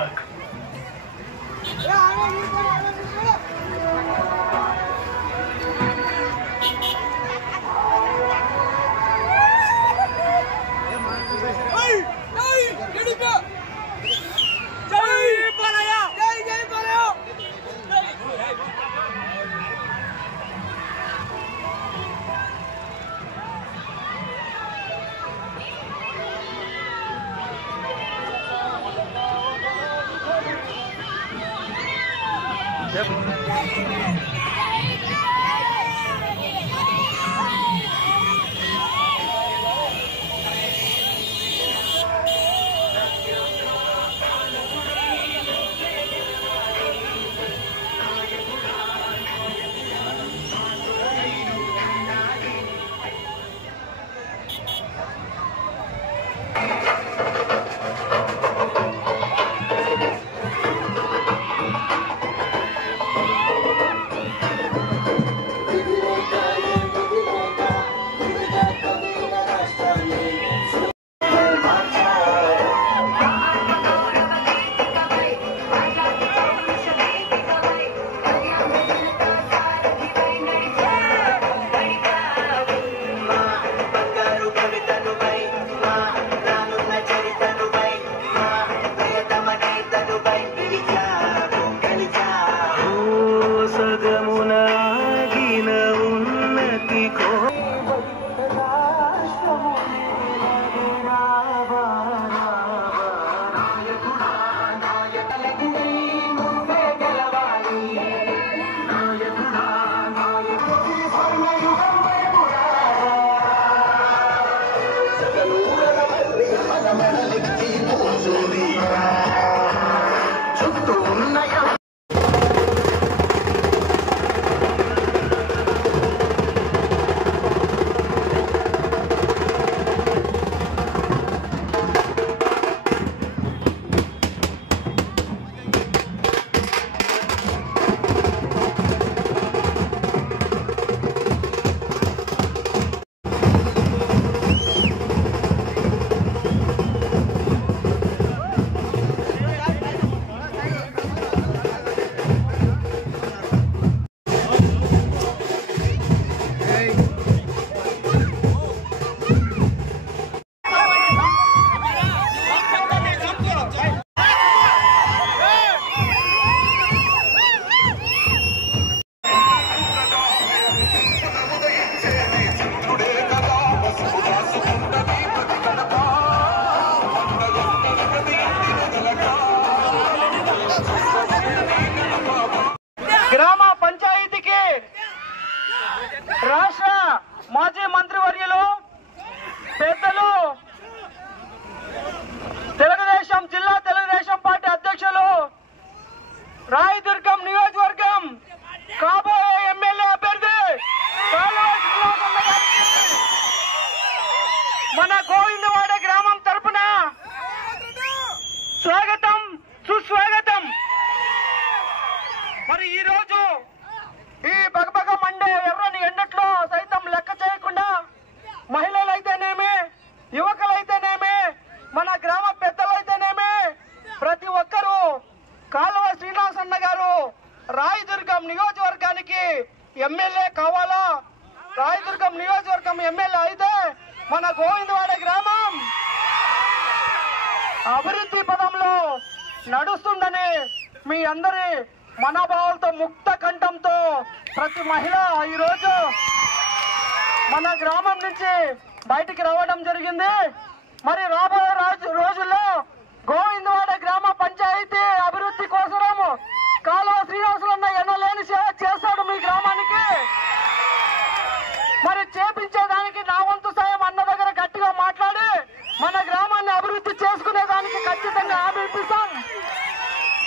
work. గ్రామ పంచాయతీకి రాష్ట్ర మాజీ మంత్రివర్యులు పెద్దలు తెలుగుదేశం జిల్లా తెలుగుదేశం పార్టీ అధ్యక్షులు రాయదుర్గం నియోజకవర్గం కాబోయే ఎమ్మెల్యే అభ్యర్థి మన గోవిందవాడ గ్రామం తరపున స్వాగతం సుస్వాగతం. మరి ఈ రోజు ఈ బగబగ మండే ఎర్రని ఎండట్లో సైతం లెక్క చేయకుండా మహిళలైతేనేమి, యువకులైతేనేమి, మన గ్రామ పెద్దలైతేనేమి ప్రతి ఒక్కరూ కాలువ శ్రీనివాస్ అన్న గారు రాయదుర్గం నియోజకవర్గానికి ఎమ్మెల్యే కావాలా, రాయదుర్గం నియోజకవర్గం ఎమ్మెల్యే అయితే మన గోవిందవాడ గ్రామం అభివృద్ధి పదంలో నడుస్తుందని మీ అందరి మనోభావాలతో ముక్త కంఠంతో ప్రతి మహిళ ఈరోజు మన గ్రామం నుంచి బయటికి రావడం జరిగింది. మరి రాబోయే రోజుల్లో గోవిందవాడ గ్రామ పంచాయతీ అభివృద్ధి కోసం కాలువ శ్రీనివాసులన్న ఎన్నలేని సేవ చేస్తాడు మీ గ్రామానికి. మరి చేపించేదానికి నా వంతు సాయం అన్న దగ్గర గట్టిగా మాట్లాడి మన గ్రామాన్ని అభివృద్ధి చేసుకునేదానికి ఖచ్చితంగా హామీ ఇప్పిస్తాం.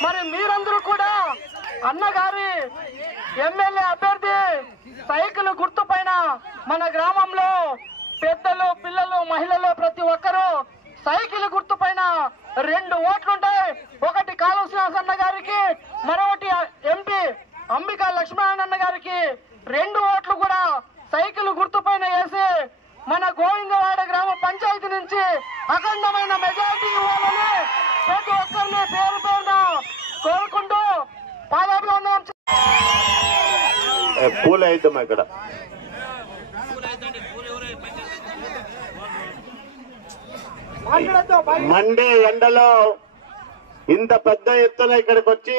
మరి మీరందరూ కూడా అన్నగారి ఎమ్మెల్యే అభ్యర్థి సైకిల్ గుర్తు పైన మన గ్రామంలో పెద్దలు, పిల్లలు, మహిళలు ప్రతి ఒక్కరూ సైకిల్ గుర్తు పైన 2 ఓట్లుంటాయి. ఒకటి కాలువ శ్రీనివాస్ అన్న గారికి, మరొకటి ఎంపీ అంబికా లక్ష్మీనారాయణ గారికి 2 ఓట్లు కూడా సైకిల్ గుర్తు పైన వేసి మన గోవిందవాడ గ్రామ పంచాయతీ నుంచి అఖండమైన మెజారిటీ ఇవ్వాలని ప్రతి ఒక్కరిని పేరు పేరున కూల్ అవుతాం ఇక్కడ. మండే ఎండలో ఇంత పెద్ద ఎత్తున ఇక్కడికి వచ్చి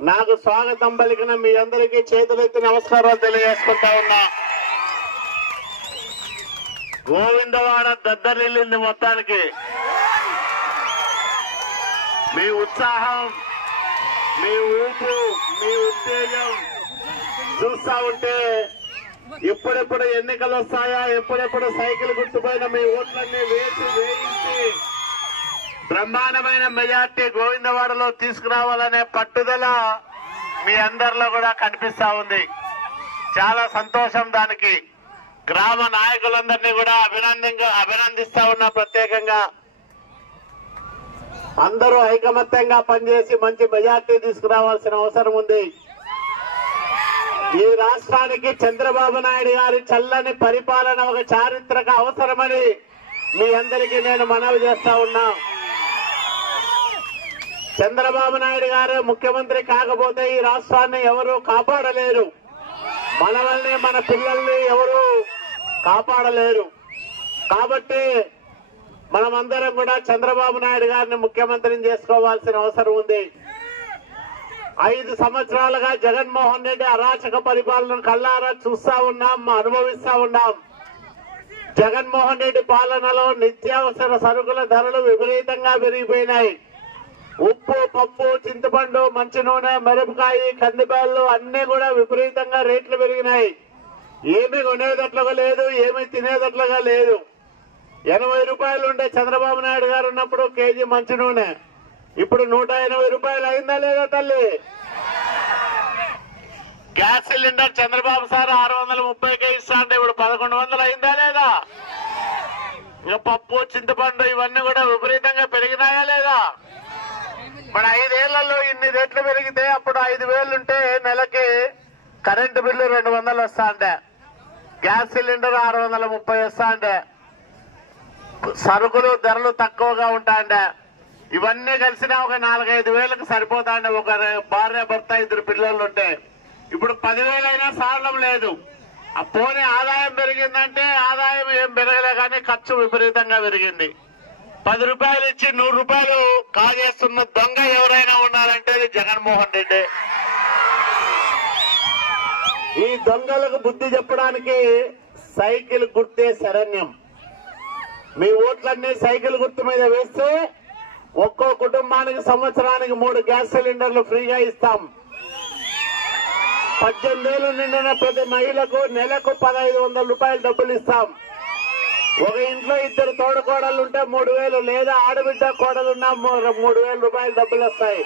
నాకు స్వాగతం పలికిన మీ అందరికీ చేతులెత్తి నమస్కారాలు తెలియజేసుకుంటా ఉన్నా. గోవిందవాడ దద్దరిల్లింది మొత్తానికి. మీ ఉత్సాహం, మీ ఊపు, మీ ఉత్తేజం చూస్తా ఉంటే ఎప్పుడెప్పుడు ఎన్నికలు వస్తాయా, ఎప్పుడెప్పుడు సైకిల్ గుర్తుపోయిన మీ ఓట్లన్నీ వేయించి బ్రహ్మాండమైన మెజార్టీ గోవిందవాడలో తీసుకురావాలనే పట్టుదల మీ అందరిలో కూడా కనిపిస్తా ఉంది. చాలా సంతోషం. దానికి గ్రామ నాయకులందరినీ కూడా అభినందిస్తా ఉన్నా. ప్రత్యేకంగా అందరూ ఐకమత్యంగా పనిచేసి మంచి మెజార్టీ తీసుకురావాల్సిన అవసరం ఉంది. ఈ రాష్ట్రానికి చంద్రబాబు నాయుడు గారి చల్లని పరిపాలన ఒక చారిత్రక అవసరమని మీ అందరికీ నేను మనవి చేస్తా ఉన్నా. చంద్రబాబు నాయుడు గారు ముఖ్యమంత్రి కాకపోతే ఈ రాష్ట్రాన్ని ఎవరు కాపాడలేరు. మనల్ని, మన పిల్లల్ని ఎవరు కాపాడలేరు. కాబట్టి మనమందరం కూడా చంద్రబాబు నాయుడు గారిని ముఖ్యమంత్రిని చేసుకోవాల్సిన అవసరం ఉంది. 5 సంవత్సరాలుగా జగన్మోహన్ రెడ్డి అరాచక పరిపాలన కళ్ళారా చూస్తా ఉన్నాం, అనుభవిస్తా ఉన్నాం. జగన్మోహన్ రెడ్డి పాలనలో నిత్యావసర సరుకుల ధరలు విపరీతంగా పెరిగిపోయినాయి. ఉప్పు, పప్పు, చింతపండు, మంచి నూనె, మిరపకాయ, కందిబ్యాళ్ళు అన్ని కూడా విపరీతంగా రేట్లు పెరిగినాయి. ఏమి కొనేదట్లుగా లేదు, ఏమి తినేదట్లుగా లేదు. 80 రూపాయలు ఉండే చంద్రబాబు నాయుడు గారు ఉన్నప్పుడు కేజీ మంచి నూనె, ఇప్పుడు 180 రూపాయలు అయిందా లేదా తల్లి? గ్యాస్ సిలిండర్ చంద్రబాబు సార్ 630కే ఇస్తా అంటే ఇప్పుడు 1100 అయిందా లేదా? ఇక పప్పు, చింతపండు ఇవన్నీ కూడా విపరీతంగా పెరిగినాయా లేదా? మరి 5 ఏళ్లలో ఇన్ని రేట్లు పెరిగితే అప్పుడు 5,000 ఉంటే నెలకి కరెంటు బిల్లు 200 వస్తా అంటే, గ్యాస్ సిలిండర్ 630 వస్తా అంటే, సరుకులు ధరలు తక్కువగా ఉంటాండే. ఇవన్నీ కలిసినా ఒక 4-5 వేలకు సరిపోతాండే. ఒక భార్య భర్త 2 పిల్లలు ఉంటే ఇప్పుడు 10,000 అయినా సారడం లేదు. ఆ పోనీ ఆదాయం పెరిగిందంటే ఆదాయం ఏం పెరగలే, కానీ ఖర్చు విపరీతంగా పెరిగింది. 10 రూపాయలు ఇచ్చి 100 రూపాయలు కాజేస్తున్న దొంగ ఎవరైనా ఉన్నారంటే అది జగన్మోహన్ రెడ్డి. ఈ దొంగలకు బుద్ధి చెప్పడానికి సైకిల్ గుర్తే శరణ్యం. మీ ఓట్లన్నీ సైకిల్ గుర్తు మీద వేస్తే ఒక్కో కుటుంబానికి సంవత్సరానికి 3 గ్యాస్ సిలిండర్లు ఫ్రీగా ఇస్తాం. 18 ఏళ్లు నిండిన ప్రతి మహిళకు నెలకు 1,500 రూపాయలు డబ్బులు ఇస్తాం. ఒక ఇంట్లో 2 తోడుకోడలు ఉంటే 3,000, లేదా ఆడబిడ్డ కోడలున్నా 3,000 రూపాయలు డబ్బులు వస్తాయి.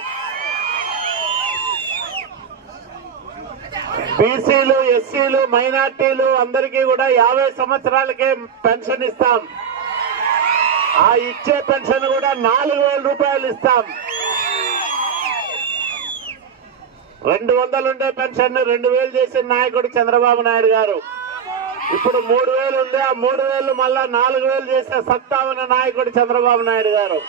బీసీలు, ఎస్సీలు, మైనార్టీలు అందరికీ కూడా 50 సంవత్సరాలకే పెన్షన్ ఇస్తాం. ఆ ఇచ్చే పెన్షన్ కూడా 4,000 రూపాయలు ఇస్తాం. 200 ఉండే పెన్షన్ 2,000 చేసిన నాయకుడు చంద్రబాబు నాయుడు గారు. ఇప్పుడు 3,000 ఉంది. ఆ 3,000 మళ్ళా 4,000 చేసే సత్తా ఉన్న నాయకుడు చంద్రబాబు నాయుడు గారు.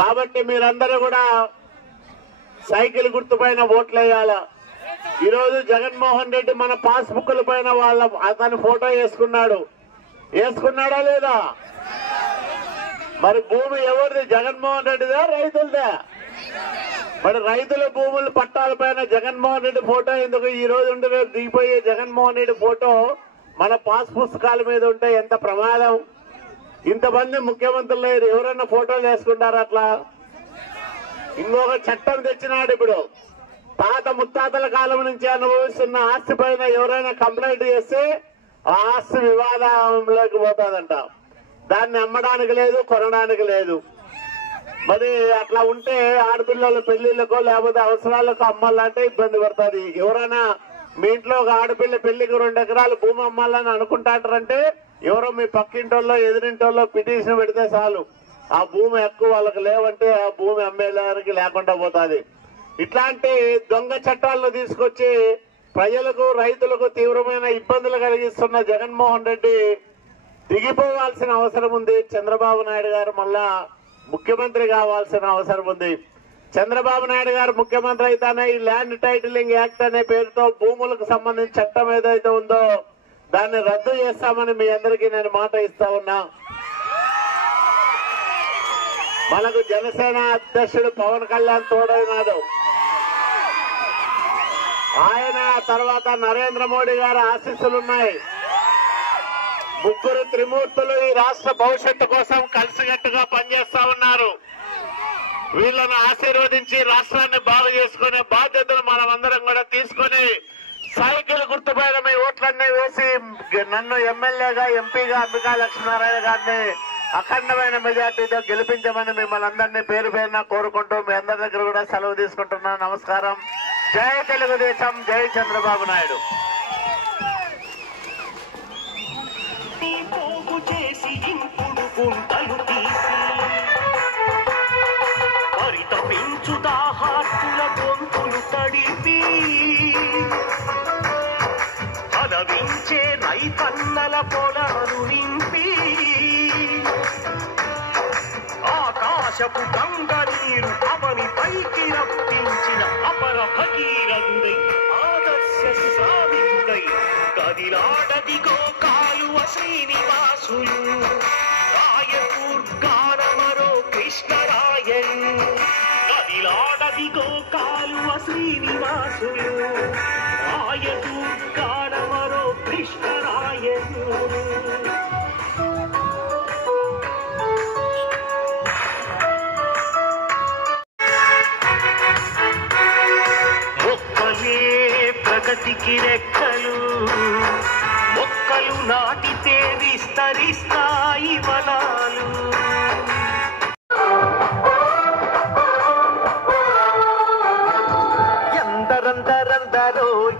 కాబట్టి మీరందరూ కూడా సైకిల్ గుర్తు పైన ఓట్లు వేయాల. ఈరోజు జగన్మోహన్ రెడ్డి మన పాస్బుక్ల పైన అతని ఫోటో వేసుకున్నాడా లేదా? మరి భూమి ఎవరిది? జగన్మోహన్ రెడ్డిదా, రైతులదా? మరి రైతుల భూముల పట్టాల పైన జగన్మోహన్ రెడ్డి ఫోటో ఎందుకు? ఈ రోజు ఉండి రేపు దిగిపోయే జగన్మోహన్ రెడ్డి ఫోటో మన పాస్ పుస్తకాల మీద ఉంటే ఎంత ప్రమాదం. ఇంతమంది ముఖ్యమంత్రులు లేరు, ఎవరన్నా ఫోటోలు వేసుకుంటారు అట్లా? ఇంకొక చట్టం తెచ్చినాడు. ఇప్పుడు తాత ముత్తాతల కాలం నుంచి అనుభవిస్తున్న ఆస్తి పైన ఎవరైనా కంప్లైంట్ చేస్తే ఆ ఆస్తి వివాదంలోకి పోతాదంట. దాన్ని అమ్మడానికి లేదు, కొనడానికి లేదు. మరి అట్లా ఉంటే ఆడపిల్లల పెళ్లిళ్ళకో లేకపోతే అవసరాలకు అమ్మాలంటే ఇబ్బంది పడుతుంది. ఎవరైనా మీ ఇంట్లో ఒక ఆడపిల్ల పెళ్లికి 2 ఎకరాలు భూమి అమ్మాలని అనుకుంటారంటే ఎవరో మీ పక్కింటోళ్ళో ఎదురింటోళ్ళో పిటిషన్ పెడితే చాలు, ఆ భూమి ఎక్కువ వాళ్ళకి లేవంటే ఆ భూమి అమ్మేదానికి లేకుండా పోతుంది. ఇట్లాంటి దొంగ చట్టాలను తీసుకొచ్చి ప్రజలకు, రైతులకు తీవ్రమైన ఇబ్బందులు కలిగిస్తున్న జగన్మోహన్ రెడ్డి దిగిపోవాల్సిన అవసరం ఉంది. చంద్రబాబు నాయుడు గారు మళ్ళా ముఖ్యమంత్రి కావాల్సిన అవసరం ఉంది. చంద్రబాబు నాయుడు గారు ముఖ్యమంత్రి అయితేనే ఈ ల్యాండ్ టైటిలింగ్ యాక్ట్ అనే పేరుతో భూములకు సంబంధించిన చట్టం ఏదైతే ఉందో దాన్ని రద్దు చేస్తామని మీ అందరికీ నేను మాట ఇస్తా ఉన్నా. మనకు జనసేన అధ్యక్షుడు పవన్ కళ్యాణ్ తోడైనాడు. ఆయన తర్వాత నరేంద్ర మోడీ గారి ఆశీస్సులున్నాయి. ముగ్గురు త్రిమూర్తులు ఈ రాష్ట్ర భవిష్యత్తు కోసం కలిసికట్టుగా పనిచేస్తా ఉన్నారు. వీళ్ళను ఆశీర్వదించి రాష్ట్రాన్ని బాగు చేసుకునే బాధ్యతను మనం అందరం కూడా తీసుకుని సైకిల్ గుర్తుపైన మీ ఓట్లన్నీ వేసి నన్ను ఎమ్మెల్యేగా ఎంపీగా అంబికా లక్ష్మీనారాయణ గారిని అఖండమైన మెజార్టీతో గెలిపించమని మిమ్మల్ని అందరినీ పేరు పేరున కోరుకుంటూ మీ అందరి దగ్గర కూడా సెలవు తీసుకుంటున్నాను. నమస్కారం. జై తెలుగుదేశం, జై చంద్రబాబు నాయుడు. పెంచుదాహార్తుల గొంతులు తడిపి అలవించే రైతన్నల పొలాలు నింపి ఆకాశపు గంగ నీరు అవని పైకి రప్పించిన అపర భగీరథుడై ఆదర్శ శ్రామికుడై కదిలాడదిగో కాలువ శ్రీనివాసులు రాయదుర్గానమరో కృష్ణరాయలు కదిలాడదిగో కాలువ శ్రీనివాసులు రాయదుర్గానమరో కృష్ణరాయలు. మొక్కలే ప్రగతికి రెక్కలు, మొక్కలు నాటితే విస్తరిస్తాయి వనాలు.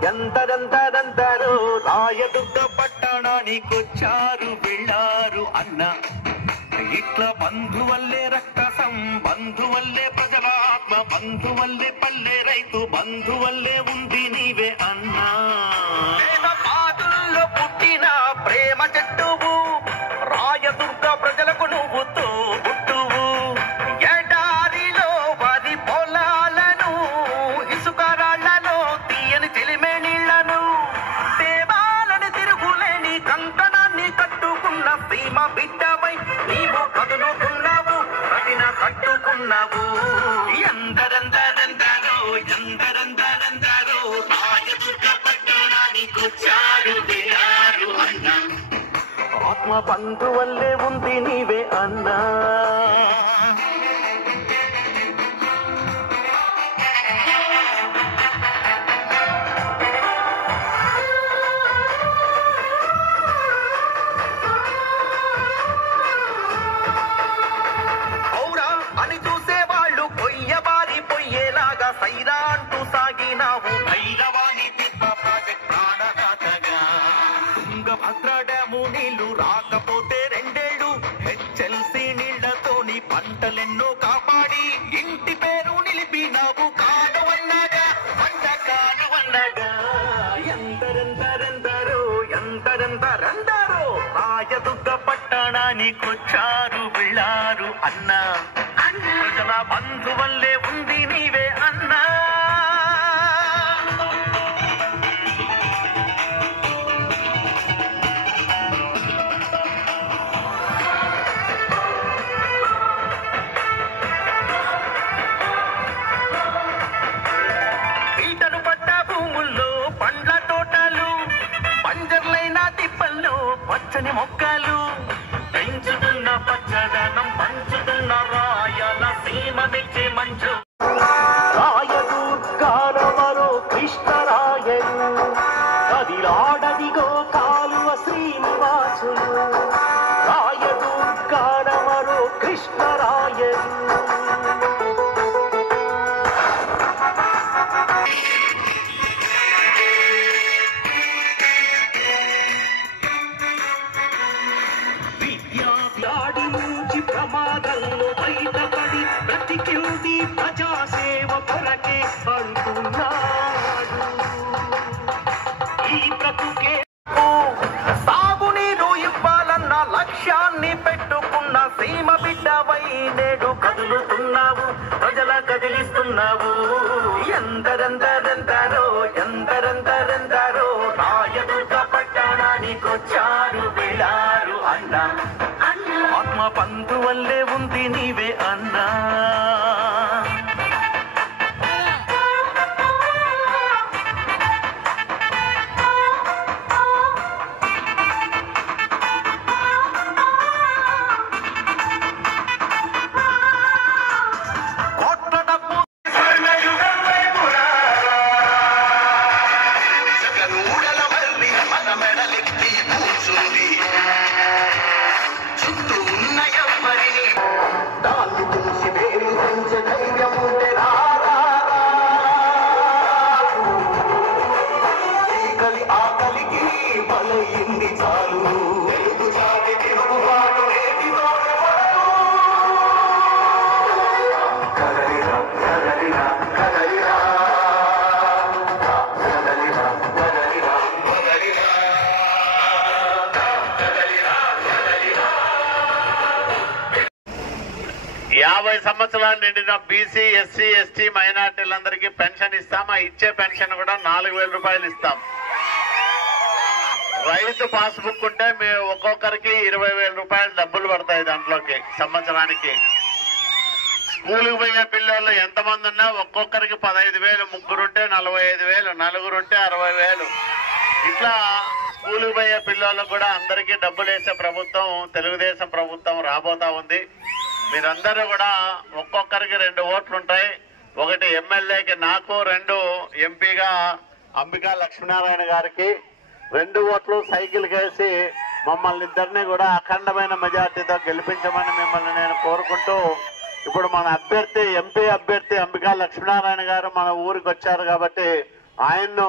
ఎందరందరందరో రాయదుర్గ పట్టణానికొచ్చారు వెళ్ళారు అన్న. ఇట్ల బంధువల్లే రక్త సంబంధువల్లే ప్రజల ఆత్మ బంధువల్లే పల్లె రైతు బంధువల్లే ఉంది నీవే అన్నా. పాదుల్లో పుట్టిన ప్రేమ చెట్టువు రాయదుర్గ ప్రజలకు నువ్వు తోబుట్టువు. ఎడారిలో వరి పొలాలను ఇసుక రాళ్లలో తీయని చెలిమే నీళ్లను దేవాలని తిరుగులేని కంకణాన్ని కట్టుకున్న సీమ బిడ్డపై నీవు కదులుతున్నావు, కఠిన కట్టుకున్నావు. ఎందరందరందరో రాయదుర్గ పట్టణానికొచ్చారు వెళ్ళారు అన్నా. ఆత్మ బంధువల్లే ఉంది నీవే అన్నా. సైరా అంటూ సాగినావు భైరవాణి దిబ్బ ప్రాజెక్ట్ ప్రాణదాతగా. తుంగభద్ర డ్యాము నీళ్లు రాకపోతే రెండేళ్లు హెచ్ఎల్సీ నీళ్లతోని పంటలెన్నో కాపాడి ఇంటి పేరు నిలిపినావు కానువన్నగా పంట కానువన్నగా. ఎందరందరో రాయదుర్గ పట్టణానికొచ్చారు వెళ్ళారు అన్నా. ప్రజల బంధువల్లే ఉంది నీవే అన్నా. ఈటను పట్ట భూముల్లో పండ్ల తోటలు పంజర్లైన తిప్పల్లో పచ్చని మొక్కలు పెంచుతున్న పచ్చదనం పంచుతున్న రాయల సీమ తెచ్చే మంచు. రాయదుర్గానమరో కృష్ణరాయలు కదిలాడదిగో కాలువ శ్రీనివాసులు రాయదుర్గానమరో కృష్ణరాయలు. విద్యావ్యాడి నుంచి ప్రమాదంలో బయటపడి బ్రతికింది ప్రజాసేవ కొరకే అంటున్నాడు. ఈ బ్రతుకే సాగునీరు ఇవ్వాలన్న లక్ష్యాన్ని పెట్టుకున్న సీమ బిడ్డవై నేడు కదులుతున్నావు, ప్రజల కదిలిస్తున్న ఉన్నావు. ఎందరెందరెందరో ఎందరెందరెందరో రాయదుర్గ పట్టణానికొచ్చారు వెళ్ళారు అన్నా. ఆత్మ బంధువల్లే ఉంది నీవే అన్నా. సంవత్సరాలు నిండిన బీసీ ఎస్సీ ఎస్టీ మైనార్టీలందరికీ పెన్షన్ ఇస్తాం. ఆ ఇచ్చే పెన్షన్ కూడా 4,000 రూపాయలు ఇస్తాం. రైతు పాస్బుక్ ఉంటే మేము ఒక్కొక్కరికి 20,000 రూపాయలు డబ్బులు పడతాయి దాంట్లోకి సంవత్సరానికి. స్కూల్కి పోయే పిల్లలు ఎంతమంది ఉన్నా ఒక్కొక్కరికి 15,000, ముగ్గురుంటే 45,000, నలుగురుంటే 60,000. ఇట్లా స్కూల్కి పోయే పిల్లలకు కూడా అందరికీ డబ్బులు వేసే ప్రభుత్వం తెలుగుదేశం ప్రభుత్వం రాబోతా ఉంది. మీరందరూ కూడా ఒక్కొక్కరికి 2 ఓట్లు ఉంటాయి. ఒకటి ఎమ్మెల్యేకి నాకు, 2 ఎంపీగా అంబికా లక్ష్మీనారాయణ గారికి, 2 ఓట్లు సైకిల్ కేసి మమ్మల్ని ఇద్దరిని కూడా అఖండమైన మెజార్టీతో గెలిపించమని మిమ్మల్ని నేను కోరుకుంటూ, ఇప్పుడు మన అభ్యర్థి ఎంపీ అభ్యర్థి అంబికా లక్ష్మీనారాయణ గారు మన ఊరికి వచ్చారు కాబట్టి ఆయన్ను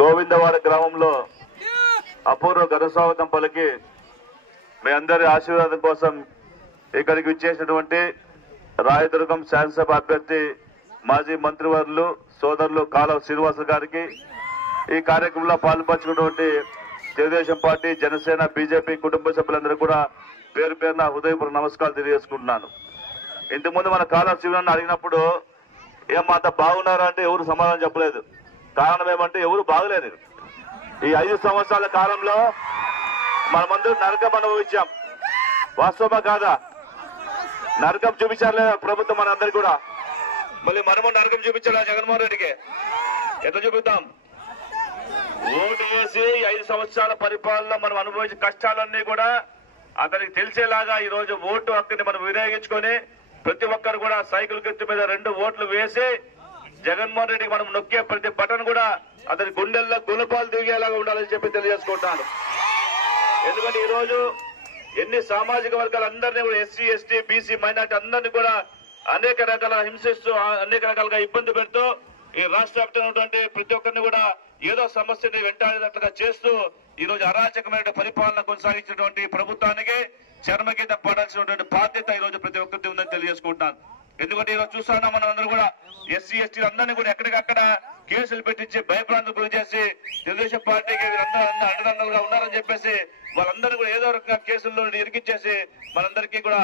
గోవిందవాడ గ్రామంలో అపూర్వ ఘనస్వాగతం పలికి మీ అందరి ఆశీర్వాదం కోసం ఇక్కడికి విచ్చేసినటువంటి రాయదుర్గం శాసనసభ అభ్యర్థి మాజీ మంత్రివర్యులు సోదరులు కాలవ శ్రీనివాస గారికి, ఈ కార్యక్రమంలో పాల్పంచుకున్నటువంటి తెలుగుదేశం పార్టీ, జనసేన, బీజేపీ కుటుంబ సభ్యులందరూ కూడా పేరు పేరున హృదయపూర్వక నమస్కారాలు తెలియజేసుకుంటున్నాను. ఇంతకుముందు మన కాలవ శ్రీనివాస అడిగినప్పుడు ఏమంత బాగున్నారా అంటే ఎవరు సమాధానం చెప్పలేదు. కారణం ఏమంటే ఎవరు బాగలేరు. ఈ 5 సంవత్సరాల కాలంలో మనమందరూ నరకం అనుభవించాం. వాస్తవమా కాదా? నరకం చూపించాలే ప్రభుత్వం మనందరికీ కూడా. మళ్ళీ మనము నరకం చూపించాలా జగన్మోహన్ రెడ్డికి? ఎట్లా చూపిద్దాం? ఓటు వేసి 5 సంవత్సరాల పరిపాలన మనం అనుభవించిన కష్టాలన్నీ కూడా అతనికి తెలిసేలాగా ఈ రోజు ఓటు హక్కుని మనం వినియోగించుకొని ప్రతి ఒక్కరు కూడా సైకిల్ గుర్తు మీద 2 ఓట్లు వేసి జగన్మోహన్ రెడ్డికి మనం నొక్కే ప్రతి బటన్ కూడా అతని గుండెల్లో గుణపాలు దిగేలాగా ఉండాలని చెప్పి తెలియజేసుకుంటాను. ఎందుకంటే ఈ రోజు ఎన్ని సామాజిక వర్గాలందరినీ కూడా ఎస్సీ, ఎస్టీ, బీసీ, మైనార్టీ అందరినీ కూడా అనేక రకాల హింసిస్తూ అనేక రకాలుగా ఇబ్బంది పెడుతూ ఈ రాష్ట్ర వ్యాప్తంగా ఉన్నటువంటి ప్రతి ఒక్కరిని కూడా ఏదో సమస్యని వెంటాడేటట్లుగా చేస్తూ ఈ రోజు అరాచకమైన పరిపాలన కొనసాగించినటువంటి ప్రభుత్వానికి చర్మగీత పడాల్సినటువంటి బాధ్యత ఈ రోజు ప్రతి ఒక్కరికి ఉందని తెలియజేసుకుంటున్నాను. ఎందుకంటే ఈరోజు చూస్తున్నా మనం అందరూ కూడా ఎస్సీ, ఎస్టీ అందరినీ కూడా ఎక్కడికక్కడ కేసులు పెట్టించి భయభ్రాంతులు గురి చేసి తెలుగుదేశం పార్టీకి వీళ్ళందరూ అండదండలుగా ఉన్నారని చెప్పేసి వాళ్ళందరూ కూడా ఏదో రకంగా కేసుల్లో ఇరికించేసి మనందరికీ కూడా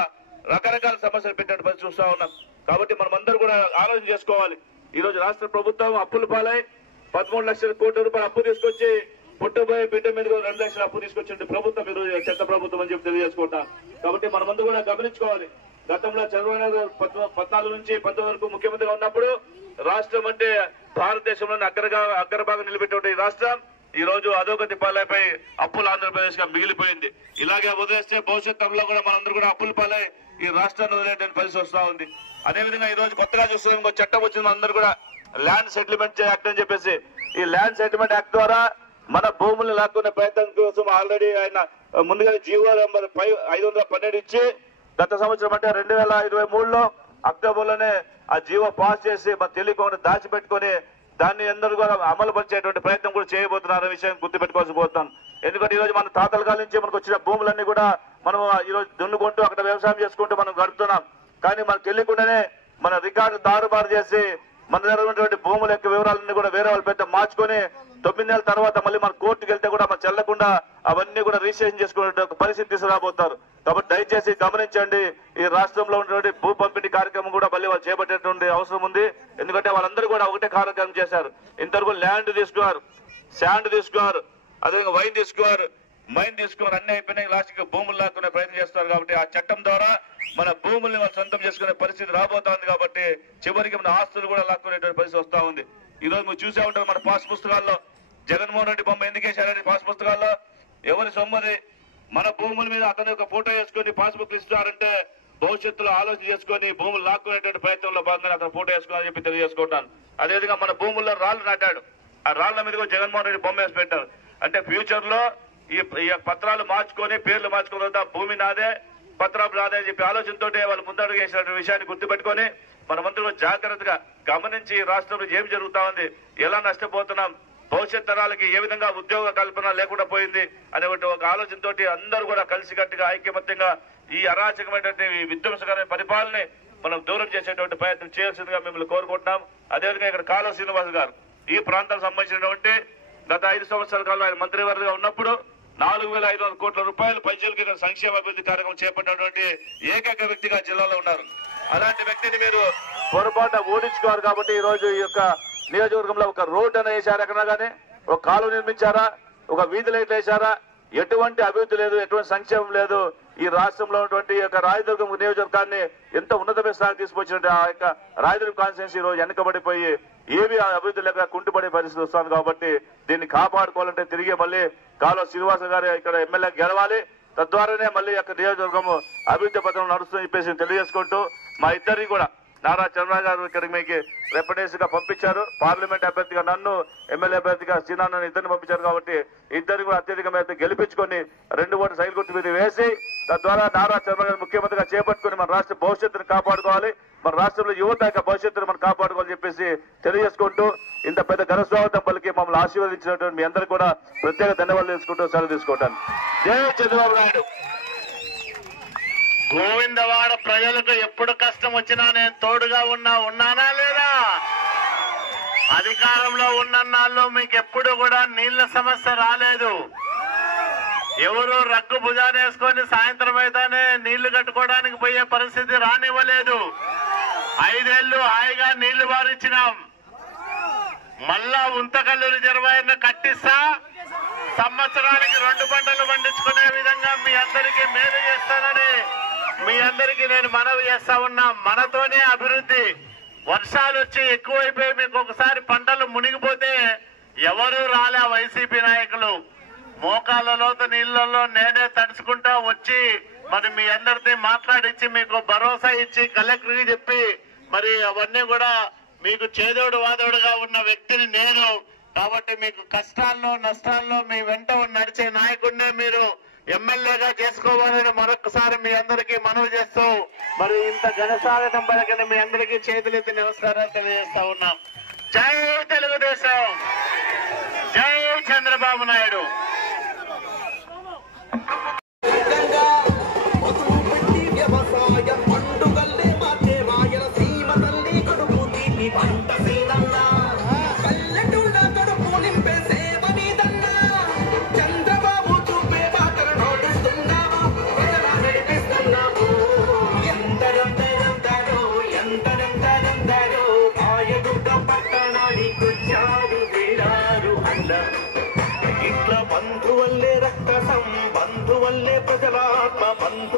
రకరకాల సమస్యలు పెట్టినట్టు పరిస్థితి చూస్తా ఉన్నాం. కాబట్టి మనమందరూ కూడా ఆలోచన చేసుకోవాలి. ఈ రోజు రాష్ట్ర ప్రభుత్వం అప్పుల పాలై 13 లక్షల కోట్ల రూపాయలు అప్పు తీసుకొచ్చి పుట్టబోయే బిడ్డ మీద 2 లక్షల అప్పు తీసుకొచ్చిన ప్రభుత్వం ఈ రోజు చెత్త ప్రభుత్వం అని చెప్పి తెలియజేసుకుంటాం. కాబట్టి మనమందరూ కూడా గమనించుకోవాలి. గతంలో చంద్రబాబు నాయుడు 14 నుంచి 19 వరకు ముఖ్యమంత్రిగా ఉన్నప్పుడు రాష్ట్రం అంటే భారతదేశంలోని అగ్రభాగం నిలబెట్టే ఈ రాష్ట్రం ఈ రోజు అధోగతి పాలైపై అప్పుల ఆంధ్రప్రదేశ్ గా మిగిలిపోయింది. ఇలాగే వదిలేస్తే భవిష్యత్తులో కూడా మనందరూ కూడా అప్పుల పాలై ఈ రాష్ట్రాన్ని వదిలేటువంటి పరిస్థితి వస్తా ఉంది. అదేవిధంగా ఈ రోజు కొత్తగా చూస్తున్నాం, ఇంకో చట్టం వచ్చింది అందరూ కూడా ల్యాండ్ సెటిల్మెంట్ యాక్ట్ అని చెప్పేసి. ఈ ల్యాండ్ సెటిల్మెంట్ యాక్ట్ ద్వారా మన భూములు లాక్కునే ప్రయత్నం కోసం ఆల్రెడీ ఆయన ముందుగా జీవో నెంబర్ 512 ఇచ్చి గత సంవత్సరం అంటే 2023లో అక్టోబర్లోనే ఆ జీవో పాస్ చేసి తెలియకుండా దాచిపెట్టుకుని దాన్ని అందరూ కూడా అమలు పరిచేటువంటి ప్రయత్నం కూడా చేయబోతున్నారు. విషయం గుర్తుపెట్టుకోవాల్సి పోతున్నాను. ఎందుకంటే ఈ రోజు మన తాతల కాలం నుంచి మనకు వచ్చిన భూములన్నీ కూడా మనం ఈ రోజు దున్నుకుంటూ అక్కడ వ్యవసాయం చేసుకుంటూ మనం గడుపుతున్నాం. కానీ మనకు తెలియకుండానే మన రికార్డు తారుమారు చేసి మన దగ్గర ఉన్నటువంటి భూముల యొక్క వివరాలన్నీ కూడా వేరే వాళ్ళ పెద్ద మార్చుకొని 9 నెలల తర్వాత మళ్ళీ మన కోర్టుకు వెళ్తే కూడా మనం చెల్లకుండా అవన్నీ కూడా రిజిస్ట్రేషన్ చేసుకునే పరిస్థితి తీసుకురాబోతారు. కాబట్టి దయచేసి గమనించండి, ఈ రాష్ట్రంలో ఉన్నటువంటి భూ పంపిణీ కార్యక్రమం కూడా మళ్ళీ వాళ్ళు చేపట్టేటువంటి అవసరం ఉంది. ఎందుకంటే వాళ్ళందరూ కూడా ఒకటే కార్యక్రమం చేశారు. ఇంతవరకు ల్యాండ్ తీసుకున్నారు, శాండ్ తీసుకున్నారు, అదేవిధంగా వైన్ తీసుకున్నారు, మైన్ తీసుకున్నారు, అన్ని అయిపోయినాయి. లాస్ట్కి భూములు లాక్కునే ప్రయత్నం చేస్తారు. కాబట్టి ఆ చట్టం ద్వారా మన భూముల్ని వాళ్ళు సొంతం చేసుకునే పరిస్థితి రాబోతోంది. కాబట్టి చివరికి మన ఆస్తులు కూడా లాక్కునేటువంటి పరిస్థితి వస్తా ఉంది. ఈ రోజు మీరు చూసే ఉంటారు మన పాస్ పుస్తకాల్లో జగన్మోహన్ రెడ్డి బొమ్మ ఎందుకు వేశారని పాస్ పుస్తకాల్లో ఎవరి సొమ్మది మన భూముల మీద అతని ఒక ఫోటో వేసుకొని పాస్బుక్ ఇస్తారంటే భవిష్యత్తులో ఆలోచన చేసుకొని భూములు లాక్కునేటువంటి ప్రయత్నంలో భాగంగా అతను ఫోటో వేసుకోవాలని చెప్పి తెలియజేసుకుంటాను. అదేవిధంగా మన భూముల్లో రాళ్లు నాటాడు, ఆ రాళ్ల మీద కూడా జగన్మోహన్ రెడ్డి బొమ్మ వేసి పెట్టారు. అంటే ఫ్యూచర్ లో ఈ పత్రాలు మార్చుకొని పేర్లు మార్చుకున్న భూమి నాదే పత్రాలు నాదే అని చెప్పి ఆలోచనతో వాళ్ళు ముందడుగు వేసిన విషయాన్ని గుర్తుపెట్టుకొని మనమందరూ జాగ్రత్తగా గమనించి రాష్ట్రంలో ఏం జరుగుతా ఉంది, ఎలా నష్టపోతున్నాం, భవిష్యత్ తరాలకి ఏ విధంగా ఉద్యోగ కల్పన లేకుండా పోయింది అనే ఒక ఆలోచనతో అందరూ కూడా కలిసికట్టుగా ఐక్యమత్యంగా ఈ అరాచకమైనటువంటి విధ్వంసకరమైన పరిపాలన మనం దూరం చేసేటువంటి ప్రయత్నం చేయాల్సిందిగా మిమ్మల్ని కోరుకుంటున్నాం. అదేవిధంగా ఇక్కడ కాలువ శ్రీనివాస్ గారు ఈ ప్రాంతానికి సంబంధించినటువంటి గత 5 సంవత్సరాల కాలంలో ఆయన మంత్రివర్గంగా ఉన్నప్పుడు 4,500 కోట్ల రూపాయలు పైసలకి సంక్షేమ అభివృద్ధి కార్యక్రమం చేపట్టినటువంటి ఏకైక వ్యక్తిగా జిల్లాలో ఉన్నారు. అలాంటి వ్యక్తిని మీరు పొరపాటు ఓడించుకోరు. కాబట్టి ఈ రోజు ఈ యొక్క నియోజకవర్గంలో ఒక రోడ్డు అని వేశారు, ఎక్కడా కానీ ఒక కాలువ నిర్మించారా, ఒక వీధి లైట్లు వేశారా, ఎటువంటి అభివృద్ధి లేదు, ఎటువంటి సంక్షేమం లేదు. ఈ రాష్ట్రంలో ఉన్నటువంటి యొక్క రాయదుర్గం నియోజకవర్గాన్ని ఎంత ఉన్నతమైన స్థాయికి తీసుకొచ్చినట్టు ఆ యొక్క రాయదుర్గం కాన్స్టిట్యున్సీ రోజు వెనకబడిపోయి ఏమీ అభివృద్ధి లేక కుంటుపడే పరిస్థితి వస్తుంది. కాబట్టి దీన్ని కాపాడుకోవాలంటే తిరిగి మళ్ళీ కాలువ శ్రీనివాస గారు ఇక్కడ ఎమ్మెల్యే గెలవాలి, తద్వారానే మళ్ళీ యొక్క నియోజకవర్గం అభివృద్ధి పథకం నడుస్తుందని చెప్పేసి తెలియజేసుకుంటూ మా ఇద్దరిని కూడా నారా చంద్రబాబు గారు ఇక్కడికి మీకు రిప్రజెంటేటివ్ గా పంపించారు. పార్లమెంట్ అభ్యర్థిగా నన్ను, ఎమ్మెల్యే అభ్యర్థిగా శ్రీనాథ్ ఇద్దరిని పంపించారు. కాబట్టి ఇద్దరిని కూడా అత్యధిక మేరకు గెలిపించుకొని 2 ఓట్లు సైకిల్ గుర్తు మీద వేసి తద్వారా నారా చంద్రబాబు గారు ముఖ్యమంత్రిగా చేపట్టుకుని మన రాష్ట్ర భవిష్యత్తును కాపాడుకోవాలి, మన రాష్ట్రంలో యువత యొక్క భవిష్యత్తును మనం కాపాడుకోవాలని చెప్పేసి తెలియజేసుకుంటూ ఇంత పెద్ద ఘనస్వాగతం పలికి మమ్మల్ని ఆశీర్వదించినటువంటి మీ అందరూ కూడా ప్రత్యేక ధన్యవాదాలు తెలుసుకుంటూ సెలవు తీసుకుంటాను. జై చంద్రబాబు నాయుడు. గోవిందవాడ ప్రజలకు ఎప్పుడు కష్టం వచ్చినా నేను తోడుగా ఉన్నానా లేదా? అధికారంలో ఉన్నన్నాళ్ళు మీకు ఎప్పుడు కూడా నీళ్ల సమస్య రాలేదు. ఎవరు రగ్గు భుజాన్ని వేసుకొని సాయంత్రం అయితేనే నీళ్లు కట్టుకోవడానికి పోయే పరిస్థితి రానివ్వలేదు. 5 ఏళ్లు హాయిగా నీళ్లు బారిచ్చినాం. మళ్ళా ఉంతకల్లు రిజర్వాయర్ ను కట్టిస్తా, సంవత్సరానికి 2 పంటలు పండించుకునే విధంగా మీ అందరికీ మేలు చేస్తానని మీ అందరికీ నేను మనవి చేస్తా ఉన్నా. మనతోనే అభివృద్ధి. వర్షాలు వచ్చి ఎక్కువైపోయి మీకు ఒకసారి పంటలు మునిగిపోతే ఎవరు రాలే వైసీపీ నాయకులు. మోకాళ్ళ లోతు నీళ్లలో నేనే తడుచుకుంటా వచ్చి మరి మీ అందరితో మాట్లాడించి మీకు భరోసా ఇచ్చి కలెక్టర్కి చెప్పి మరి అవన్నీ కూడా మీకు చేదోడు వాదోడుగా ఉన్న వ్యక్తిని నేను. కాబట్టి మీకు కష్టాల్లో నష్టాల్లో మీ వెంట నడిచే నాయకుడినే మీరు ఎమ్మెల్యేగా చేసుకోవాలని మరొకసారి మీ అందరికీ మనవి చేస్తూ మరి ఇంత ఘనస్వాగతం పలికిన మీ అందరికీ చేతులెత్తి నమస్కారాలు తెలియజేస్తా ఉన్నాం. జై తెలుగుదేశం, జై చంద్రబాబు నాయుడు. ఇట్లా బంధువల్లే రక్త సంబంధువల్లే ప్రజలాత్మ బంధు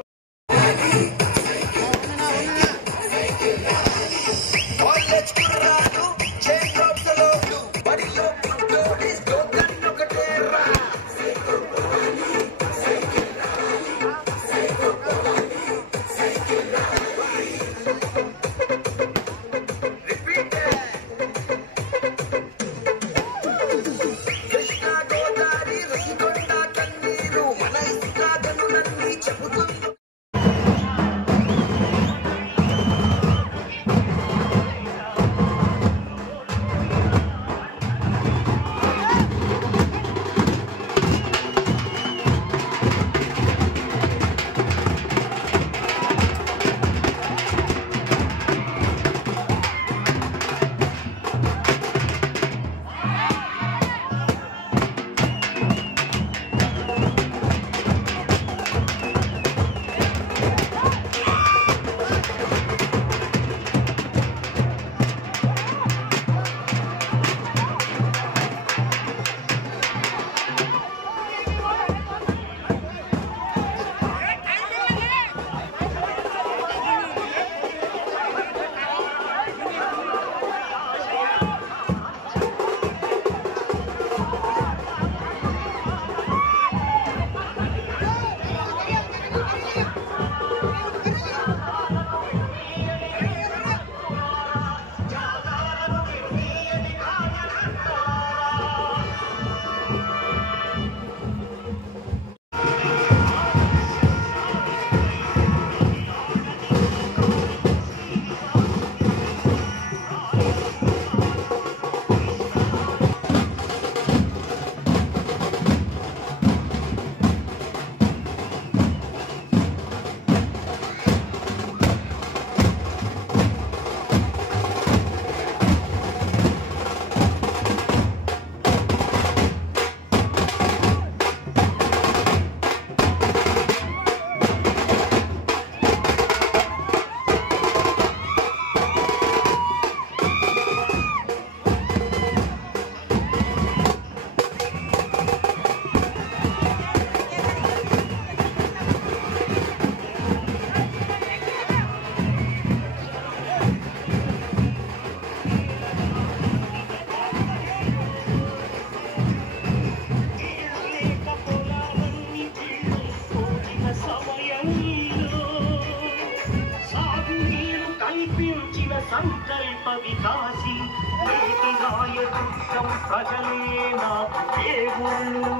కల్పించిన సంకల్ప వికాసి నేటి నాయకత్వం ప్రజలే నాకు దేవుళ్ళు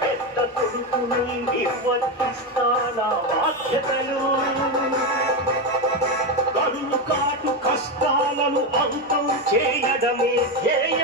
పెద్ద కొడుకుని నిర్వర్తిస్తానా బాధ్యతలు కరువు కాటు కష్టాలను అంతం చేయడమే ధ్యేయ